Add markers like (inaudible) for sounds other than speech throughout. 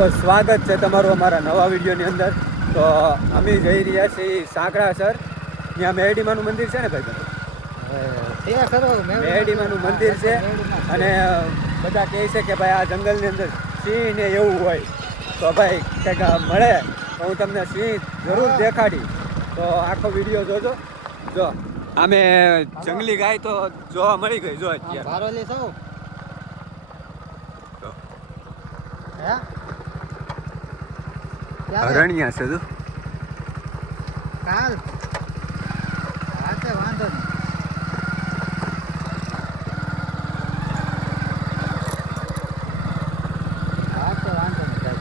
તો સ્વાગત છે તમારું અમારા નવા વિડીયોની અંદર. તો અમે જઈ રહ્યા છીએ સાંકડા સર. ત્યાં મેરડીમાનું મંદિર છે ને ભાઈ મેરડીમાનું મંદિર છે. અને બધા કહે છે કે ભાઈ આ જંગલની અંદર સિંહ ને એવું હોય. તો ભાઈ કંઈક મળે તો હું તમને સિંહ જરૂર દેખાડી. તો આખો વીડિયો જોજો. જો અમે જંગલી ગાય તો જોવા મળી ગઈ જો અત્યારે. હે? હરણિયા છે તું કાલ. વાંધો નહીં. હા તે વાંધો નહીં સાહેબ.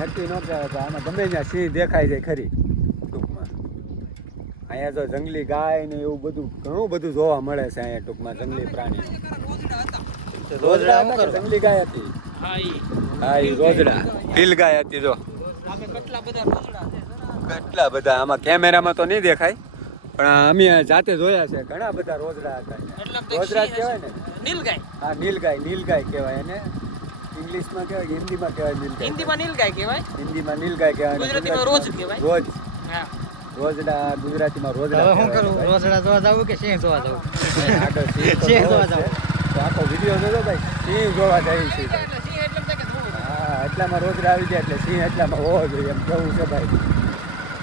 નક્કી ન કહેવાય આમાં ગમે ત્યાં સિંહ દેખાય જાય ખરી. અહીંયા જો જંગલી ગાય ને એવું બધું ઘણું બધું જોવા મળે છે અહીંયા ટૂંકમાં જંગલી પ્રાણી. રોજડા જંગલી ગાય હતી. હા એ રોજડા. ફીલ ગાય હતી જો. કેટલા બધા આમાં કેમેરામાં તો નહીં દેખાય પણ અમે જાતે જોયા છે. ઘણા બધા રોજડા હતા રોજડા કહેવાય ને. નીલગાય હા નીલગાય નીલગાય કહેવાય એને. ઇંગ્લિશમાં કહેવાય હિન્દીમાં કહેવાય નીલગાય હિન્દીમાં નીલગાય કહેવાય? હિન્દીમાં નીલગાય કહેવાય ગુજરાતીમાં રોજ કહેવાય. રોજ. હા. રોજડા ગુજરાતીમાં રોજડા હવે શું કરું? રોજડા રોસડા જોવા જાવું કે સિંહ જોવા જવું આગળ સિંહ તો સિંહ જોવો જોવા જાવ તો આખો વીડિયો જોજો ભાઈ. સિંહ જોવા જાય છે એટલે સિંહ એટલે એમ થાય કે ધ્રુવ. હા એટલામાં રોજડા આવી જાય એટલે સિંહ એટલામાં હોવો જોઈએ એમ કેવું છે ભાઈ.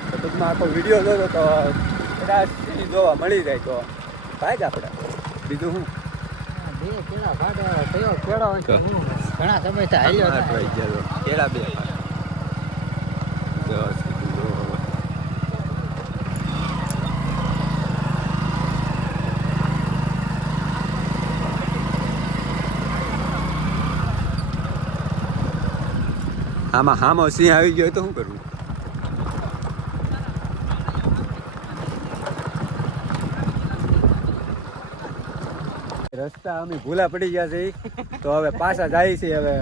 તો ટૂંકમાં આખો વીડિયો જોજો તો કદાચ સિંહ જોવા મળી જાય તો ભાઈ આપણે બીજું શું? બે કેળા ભાડે કયો કેળો હોય કે. હું? ઘણા સમય થાય. જો. કેળા બે આમાં હામો સિંહ આવી ગયો તો શું કરવું? રસ્તા અમે ભૂલા પડી ગયા છે તો હવે પાછા જાય છે હવે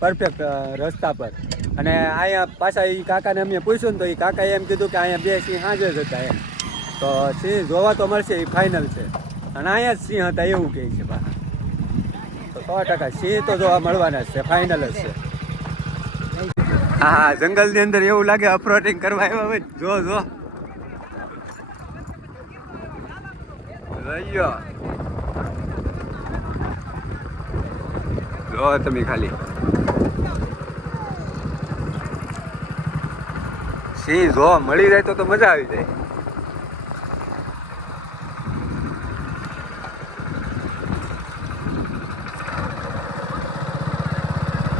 પરફેક્ટ રસ્તા પર. અને અહીંયા પાછા એ કાકાને અમે પૂછ્યું ને તો એ કાકાએ એમ કીધું કે અહીંયા બે સિંહ હાજર હતા એમ. તો સિંહ જોવા તો મળશે એ ફાઇનલ છે. અને અહીંયા જ સિંહ હતા એવું કહે છે પાછા તો સો ટકા સિંહ તો જોવા મળવાના છે ફાઇનલ જ છે. હા હા જંગલની અંદર એવું લાગે અફરોટિંગ કરવા આવ્યા હોય જો જો. રહ્યો જો, તમે ખાલી. સિંહ જો, મળી જાય તો તો મજા આવી જાય.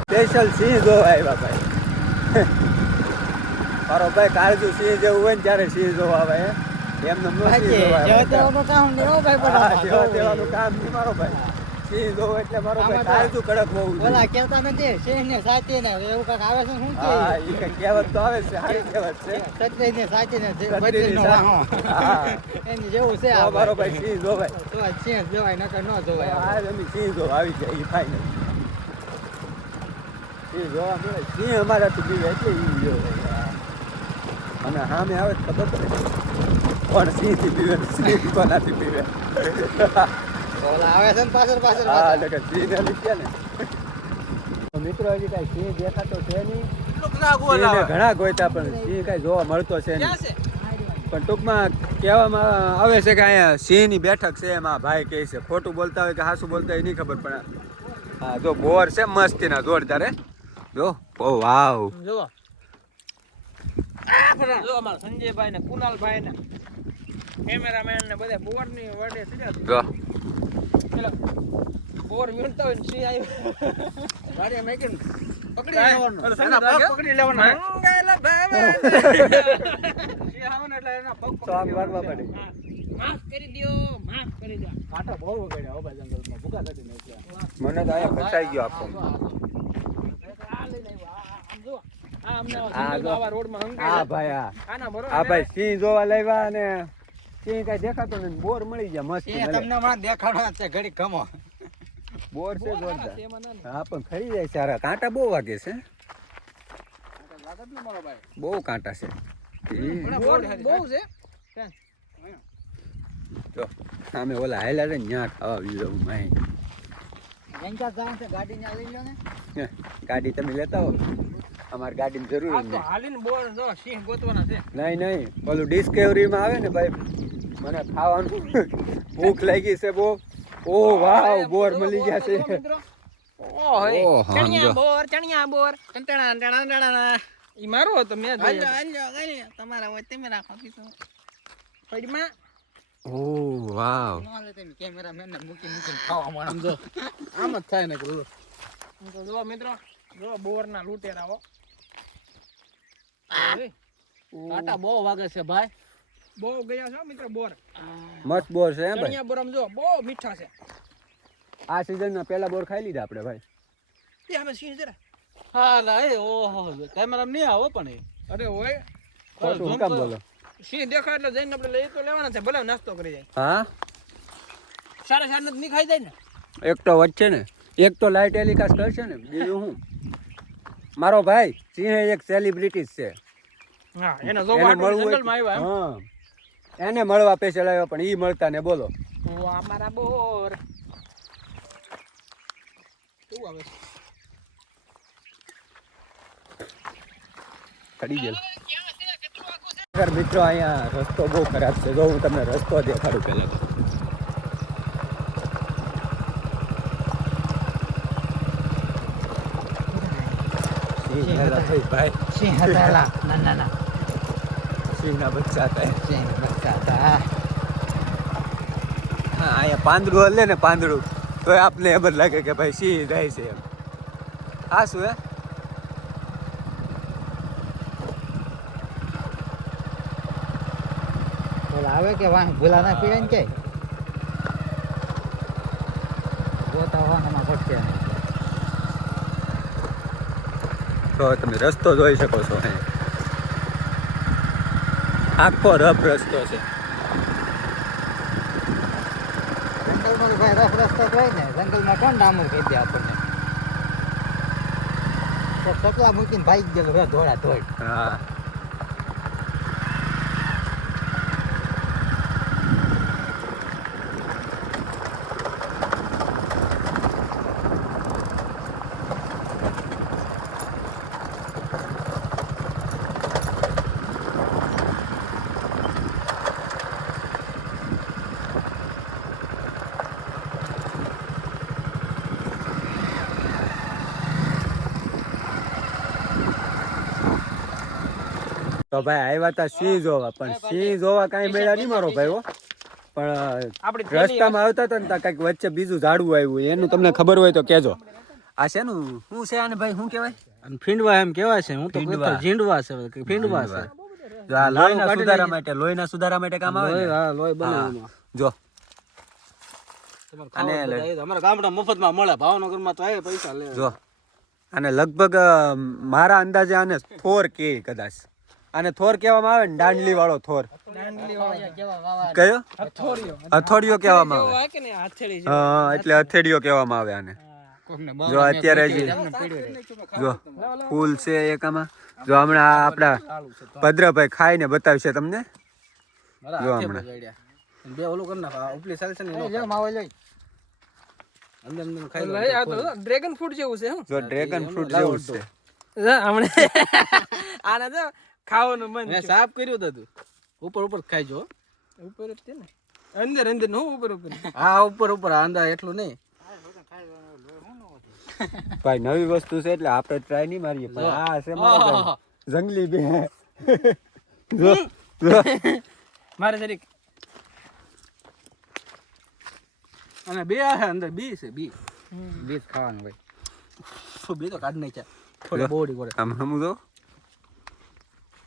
સ્પેશિયલ સિંહ જો, આવ્યા ભાઈ. (laughs) મારો ભાઈ કાળજુ સિંહ જેવું હોય ને ત્યારે સિંહ જોવા આવે. એમને. તેવાનું કામ નહીં મારો ભાઈ સિંહ જોવો એટલે મારો ભાઈ કાળજુ કડક હોવું. ઓલા કહેતા નથી સિંહ ને સાચી ને એવું કાંઈક આવે છે શું હા એ ઈ કંઈક કહેવત તો આવે છે સારી કહેવત છે સત્રી ને સાચી ને. એની જેવું છે આ મારો ભાઈ. સિંહ જોવાય તો સિંહ જોવાય નકર ન જોવાય સિંહ જોવા આવી જાય એ ફાઇનલ સિંહ જોવા મળે સિંહ અમારાથી બીવે એટલે ઈ જો અને સામે આવે તો ખબર પડે. પણ સિંહથી પીવે સિંહ કોનાથી પીવે. ઓલા આવે છે ને પાછળ પાછળ હા. એટલે સિંહ ને લીધ્યા ને. મિત્રો હજી કાંઈ સિંહ દેખાતો છે નહીં. ઘણા ગોયતા પણ સિંહ કાંઈ જોવા મળતો છે નહીં. પણ ટૂંકમાં કહેવામાં આવે છે કે અહીંયા સિંહની બેઠક છે એમાં ભાઈ કહે છે. ખોટું બોલતા હોય કે હાસું બોલતા હોય નહીં ખબર પણ હા જો બોર છે મસ્તીના જોરદાર હે. જો ઓ વાવ. જુઓ. જો અમાર સંજયભાઈ ને કુનાલભાઈ ને કેમેરામેન ને બધા બોરની વડે સીધા જો. બોર વીણતા હોય ને સી આવ્યો. ગાડી મેકન પકડી લેવાનો. એના પગ પકડી લેવાનો. મંગલ ભવન સી આવે ને એટલે એના પગ પકડી સોંગ લેવાના વાગવા પડે. માફ કરી દ્યો માફ કરી દ્યો. કાંટા બહુ વગાડ્યા હો ભાઈ જંગલમાં. ભૂકા કાઢી નાખ્યા. મને તો અહીંયા ફસાઈ ગયો આખો. દેખાતો નથી. બોર મળી ગયા મસ્ત તમને હમણાં છે ઘડીક ખમો બોર છે જોરદાર. છે એમાં ના ને. હા પણ ખરી જાય સારા કાંટા બહુ વાગે છે ને બહુ કાંટા છે. બહુ છે. જો અમે ઓલા હાયલા રે ન્યા ખાવા બીજો છે ગાડી તમે લેતા હો. અમારે ગાડીની જરૂર નહીં. હાલીને બોર જો સિંહ ગોતવાના છે. નહીં પેલું ડિસ્કવરીમાં આવે ને ભાઈ મને ખાવાનું (laughs) ભૂખ લાગી છે બહુ. ઓ વાવ બોર મળી ગયા છે. ચણિયા બોર ચણિયા બોર. ટંટણા, ટણા. ઈ મારો હતો મેં. તમારા હોય તમે રાખો પડીમાં ઓ વાવ ન લે તમે કેમેરામેન ને મૂકી મૂકીને ખાવા મળે જો આમ જ થાય ને કરું તો જો મિત્રો જો બોરના લૂંટેરાઓ એ, બહુ વાગે છે ભાઈ. બહુ ગયા છો મિત્રો બોર? મસ્ત બોર છે હે ભાઈ. ચણિયા આમ જો બહુ મીઠા છે. આ સિઝનમાં પહેલા બોર ખાઈ લીધા આપણે ભાઈ. અમે જરા. હા લા એ ઓહો કેમેરા નહીં આવો પણ એ. અરે હોય. ખોટું કામ બોલો? સિંહ દેખાય એટલે જઈને આપણે લઈ તો લેવાના છે ભલે નાસ્તો કરી જાય. હા? સાડા સાત નથી ખાઈ જાય ને? એક તો વચ્ચે ને એક તો લાઈટ ટેલિકાસ્ટ કરશે ને બીજું હું? મારો ભાઈ સિંહ એક સેલિબ્રિટી છે. હા એને જો મળવું જંગલમાં આવ્યા હા. એને મળવા સ્પેશિયલ આવ્યો પણ ઈ મળતા ને બોલો. ઓ અમારા બોર. કેવું આવે છે? ખડી ગયેલ. અગર મિત્રો અહીંયા રસ્તો બહુ ખરાબ છે. જો હું તમને રસ્તો દેખાડું પહેલાં તો. પાંદડું હલે ને પાંદડું. તો આપને એમ જ લાગે કે ભાઈ સિંહ જાય છે એમ. આ શું હે? આવે કે વાહ ભૂલા ના પીવે ને કે ગોતા વાહમાં તો તમે રસ્તો જોઈ શકો છો આખો રફ રસ્તો છે. જંગલમાં ભાઈ રફ રસ્તો હોય ને જંગલમાં કોણ ડામર કહી દે આપણને? તો સકલા મૂકીને ભાઈ ગયેલો ધોળા ધોળ. હા. તો ભાઈ આવ્યા તા સિંહ જોવા પણ સિંહ જોવા કાંઈ મેળા નહીં મારો ભાઈ પણ રસ્તામાં આવતા હતા ને ત્યાં કાંઈક વચ્ચે બીજું ઝાડવું આવ્યું એનું તમને ખબર હોય તો કેજો આ શેનું? શું છે આને ભાઈ શું કહેવાય? અને ફીંડવા એમ કહેવાય છે હું તો ઝીંડવા છે ફીંડવા છે. લોહીના સુધારા માટે લોહીના સુધારા માટે કામ આવે ને? લોહી હા. જો. અને અમારા ગામડા મફતમાં મળે ભાવનગરમાં તો પૈસા લે. જો. અને લગભગ મારા અંદાજે આને થોર કે કદાચ. આને થોર કહેવામાં આવે ને દાંડલી વાળો થોર. કયો? હથોડીઓ કહેવામાં આવે. હોય કે ને હાથેળી જેવો. હા એટલે હથેડિયો કહેવામાં આવે આને. જો અત્યારે જે જો ફૂલ છે એક આમાં. જો હમણાં આ આપણા ભદ્રભાઈ ખાઈને બતાવશે તમને. જો હમણાં. બે ઓલું કર નાખ. ઉપલી ચાલશે ને લઈ. ડ્રેગન ફ્રૂટ જેવું છે જો ડ્રેગન ફ્રૂટ જેવું છે. હમણે આને તો ખાવાનું મન મેં સાફ કર્યું હતું ઉપર ઉપર ખાઈજો ઉપર ઉપર ને? અંદર અંદરનું ઉપર ઉપર. હા ઉપર ઉપર આ એટલું નહીં. ભાઈ નવી વસ્તુ છે એટલે આપણે ટ્રાય નહીં મારીએ પણ આ છે મારો જંગલી બે. જો જો. મારે જરીક. અને બે આ અંદર બી છે બી. બી ખાવાનું ભાઈ બી તો કાઢ નાખ્યા. થોડી બોડી કરે આમ હમું જો.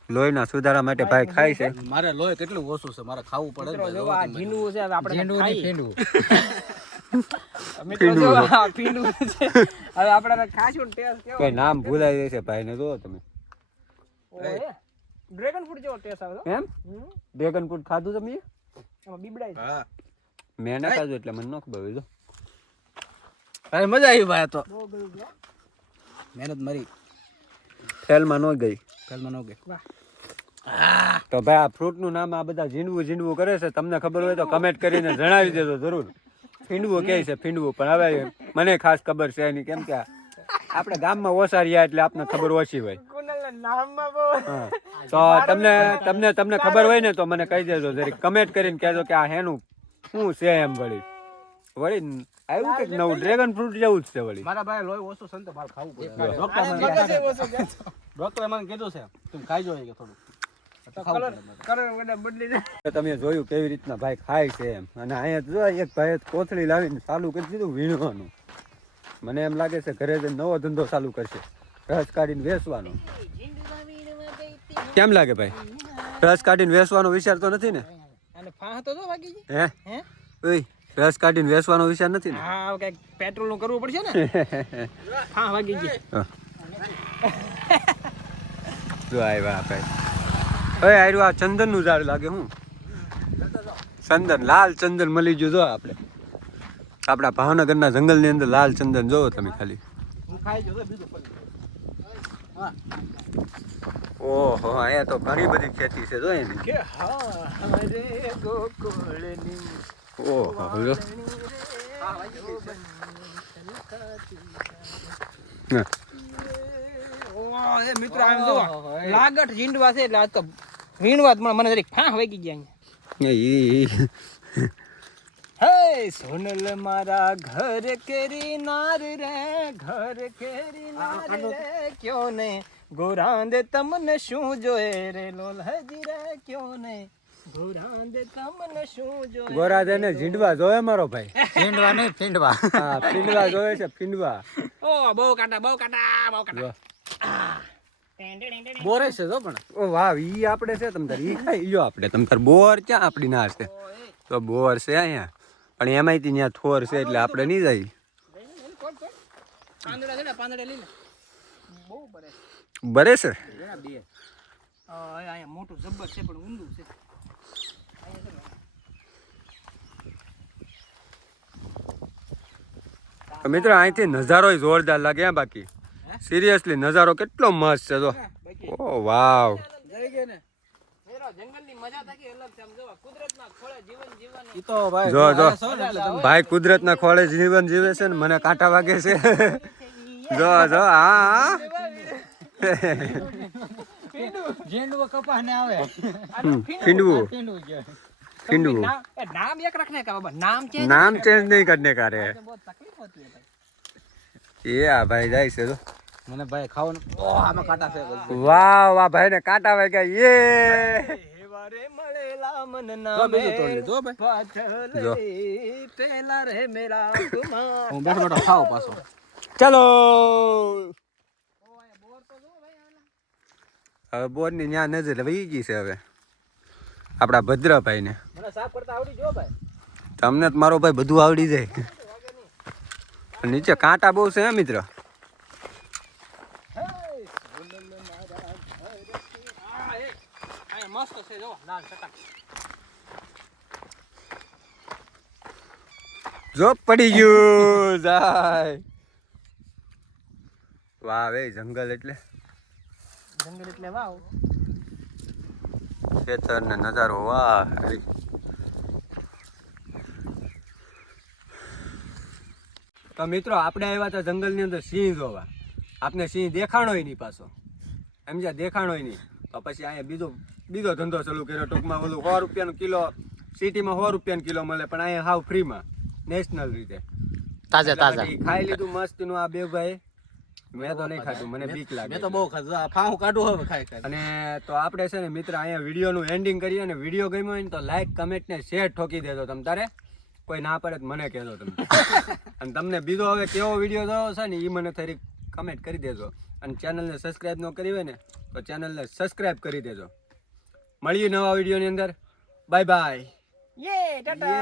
લોહીના સુધારા માટે ભાઈ ખાય છે. મારે લોહી કેટલું ઓછું છે? મારે ખાવું પડે ને ભાઈ, આ તમે. (laughs) છે હવે આપણે ખાઈએ. ફીંડવું મિત્રો જો આ પીંડું છે. હવે આપણે ખાશું ટેસ્ટ કેવો કઈ નામ ભૂલાઈ જાય છે ભાઈને જો તમે. ડ્રેગન ફ્રૂટ જેવો ટેસ્ટ આવે એમ? ડ્રેગન ફ્રૂટ ખાધું તમે? એમાં બીબડાઈ હા. મેં ના ખાધું એટલે મને ન ખબર હોય જો. અરે મજા આવી ભાઈ તો. મહેનત મારી. ફેલમાં ન ગઈ. ફેલમાં ન ગઈ. વાહ. તો ભાઈ આ ફ્રૂટનું નામ આ બધા ઝીંડવું ઝીંડવું કરે છે. તમને ખબર હોય તો કમેન્ટ કરીને જણાવી દેજો જરૂર. ફીંડવું કે છે ફીંડવું પણ હવે મને ખાસ ખબર છે એની કેમ કે આપણે ગામમાં ઓછા રહ્યા એટલે આપને ખબર ઓછી હોય. હા. તો તમને તમને તમને ખબર હોય ને તો મને કહી દેજો જરીક. કમેન્ટ કરીને કહેજો કે આ હેનું શું છે એમ વળી. વળી આવ્યું કે નવું? ડ્રેગન ફ્રૂટ જેવું જ છે વળી. મારા ભાઈ લોહી ઓછું છે ને તો મારે ખાવું પડે. ડોક્ટર મને કીધું છે. તું ખાઈ જોઈએ કે થોડું તમે જોયું કેવી રીતના ભાઈ ખાય છે એમ. અને અહીંયા જો એક ભાઈ કોથળી લાવીને ચાલુ કરી દીધું વીણવાનું. મને એમ લાગે છે ઘરે જઈને નવો ધંધો ચાલુ કરશે. રસ કાઢીને વેચવાનો. કેમ લાગે ભાઈ? રસ કાઢીને વેચવાનો વિચાર તો નથી ને? અને ફાહ તો જો વાગી ગઈ. હે? હે? ઓય રસ કાઢીને વેચવાનો વિચાર નથી ને? હા કંઈક પેટ્રોલનું કરવું પડશે ને? (laughs) હા વાગી ગઈ. જો આવ્યા ભાઈ. હવે આયરું આ ચંદનનું ઝાડ લાગે હું. ચંદન લાલ ચંદન મળી ગયું જો આપણે. આપણા ભાવનગરના જંગલની અંદર લાલ ચંદન જોવો તમે ખાલી. હું ખાઈ જો બીજું પડી હા. ઓહો અહીંયા તો ઘણી બધી ખેતી છે જો એની. કે હા રે ગોકુળની ઓહો જો. મિત્રો આમ જો લાગટ જીંડવા છે એટલે આજ તો વીણવા જ મને મને જરીક ફાહ વાગી ગયા અહીંયા. હે સોનલ મારા ઘર કેરી નાર રે ઘર કેરી નાર રે ક્યો ને? ગોરાંદ તમને શું જોએ રે? લોલ હજી રે ક્યો ને? ગોરાંદે તમને શું જોએ ગોરા તેને ઝીંડવા જોવે મારો ભાઈ? ફીંડવા નહીં ફીંડવા. હા પીંડવા જોવે છે પીંડવા ઓ બહુ કાટા બહુ કાટા બહુ. કાટા. બોરે છે જો પણ. ઓ વાહ, ઈ આપણે છે તમ તાર, ઈ ખાઈ યો આપણે. તમ તાર બોર ક્યાં આપણી ના છે? તો બોર છે અહીંયા. પણ એમાંયથી ત્યાં થોર છે એટલે આપણે નહીં જાય બરે છે? મોટું જબ્બર છે પણ ઊંડું છે તો મિત્રો, અહીંથી નજારો જોરદાર લાગે બાકી. સિરિયસલી નજારો કેટલો મસ્ત છે જો. ઓ વાવ. જો ભાઈ કુદરત ના ખોળે જીવન જીવે છે ને મને કાંટા વાગે છે. જો જો હા નામ ચેન્જ નહીં કરને કારે. એ આ ભાઈ જાય છે મને ભાઈ ખાવાનું ઓહ આમાં કાંટા છે વાહ વાહ ભાઈ ને કાંટા વાગ્યા. યે! હેવારે મળેલા મન જો ના બીજું તોડી લે, જો ભાઈ. પાછળ પેલા રે મેરા કુમાર હું બેઠો બેઠો ખાવ પાછો. ચલો! હવે બોરની ન્યા નજર વહી ગઈ છે હવે. આપણા ભદ્રભાઈ ને મને સાફ કરતા આવડી જો ભાઈ. તમને તો મારો ભાઈ બધું આવડી જાય. નીચે કાંટા બહુ છે મિત્ર આ એ આ મસ્ત છે જો લાલ ચટક જો પડી ગયું. જાય વાહ વે જંગલ એટલે. જંગલ એટલે વાવ ખેતર ને નજારો વાહ તો મિત્રો આપણે આવ્યા હતા જંગલની અંદર સિંહ જોવા. આપને સિંહ દેખાણોય નહીં પાછો. એમ જ્યાં દેખાણોય નહીં. તો પછી અહીંયા બીજો બીજો ધંધો ચાલુ કર્યો ટૂંકમાં ઓલું સો રૂપિયાનો કિલો સિટીમાં સો રૂપિયાનો કિલો મળે પણ અહીંયા હાવ ફ્રીમાં નેશનલ રીતે. તાજા તાજા. ખાઈ લીધું મસ્તીનું આ બે ભાઈ. મેં તો નહીં ખાધું મને બીક લાગે મેં તો બહુ ખાધું આ ફાહું કાઢું હવે ખાઈ ખાઈ. અને તો આપણે છે ને મિત્ર અહીંયા વિડીયોનું એન્ડિંગ કરીએ અને વીડિયો ગમ્યો હોય ને તો લાઈક કમેન્ટ ને શેર ઠોકી દેજો તમ તારે. કોઈ ના પડે તો મને કહેજો તમે. (laughs) અને તમને બીજો હવે કેવો વીડિયો જોવો છે ને એ મને થરી કમેન્ટ કરી દેજો. અને ચેનલને સબસ્ક્રાઈબ ન કરી હોય ને તો ચેનલને સબસ્ક્રાઈબ કરી દેજો. મળીએ નવા વિડીયોની અંદર. Bye bye Tata